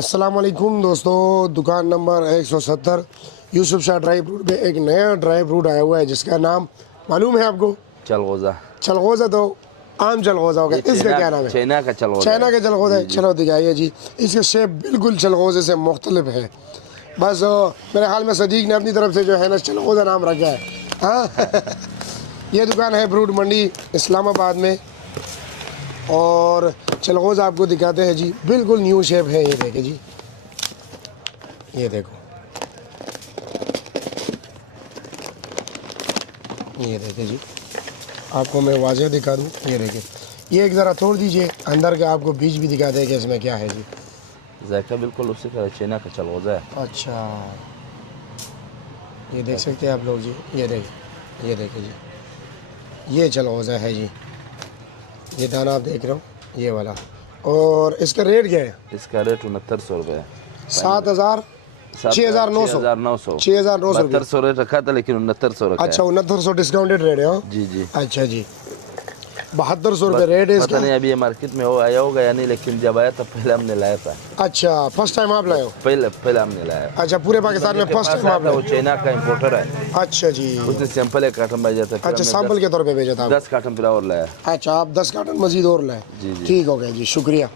अस्सलाम वालेकुम दोस्तों, दुकान number 170 Yusuf Shah dry fruit पे एक नया ड्राई फ्रूट आया हुआ है जिसका नाम मालूम है आपको? चलगोज़ा। चलगोज़ा तो आम चलगोज़ा होगा, इसका क्या नाम है? चाइना का चलगोज़ा। चाइना का चलगोज़ा है। चलो दिखाइए जी, इसका शेप बिल्कुल चलगोज़े से मुख्तलिफ है। बस मेरे ख्याल में सदीक ने अपनी तरफ से जो है ना चलगोज़ा नाम रखा है। हाँ ये दुकान है फ्रूट मंडी इस्लामाबाद में और चलगोज़ा आपको दिखाते हैं जी, बिल्कुल न्यू शेप है। ये देखे जी, ये देखो, ये देखे जी, आपको मैं वाज़ेह दिखा दूँ। ये देखे, ये एक ज़रा तोड़ दीजिए, अंदर का आपको बीज भी दिखाते हैं कि इसमें क्या है जी। जायका बिल्कुल उसी का चाइना का चलगोज़ा है। अच्छा, ये देख सकते हैं आप लोग जी, ये देखे जी, ये चलगोज़ा है जी। ये दाना आप देख रहे हो, ये वाला। और इसका रेट क्या है? इसका रेट 6900 रुपये है। 7,000 6,900 6900 रेट रखा था लेकिन 6900 रखा है। अच्छा, 6900 डिस्काउंटेड रेट है। हाँ जी जी। अच्छा जी, 7200 रुपये रेट है पता इसका। नहीं अभी ये मार्केट में आया होगा या नहीं, लेकिन जब आया था पहले हमने लाया था। अच्छा, फर्स्ट टाइम आप लाए हो? पहले हमने लाया। अच्छा, पूरे पाकिस्तान में फर्स्ट टाइम आप लाए वो हो? चाइना का इंपोर्टर है। अच्छा जी, उसने सैंपल एक कार्टन भेजा था। अच्छा, सैंपल के तौर पे भेजा था। 10 कार्टन फिर और लाया। अच्छा, आप 10 कार्टन मजीद और लाए। जी जी। ठीक हो गया जी, शुक्रिया।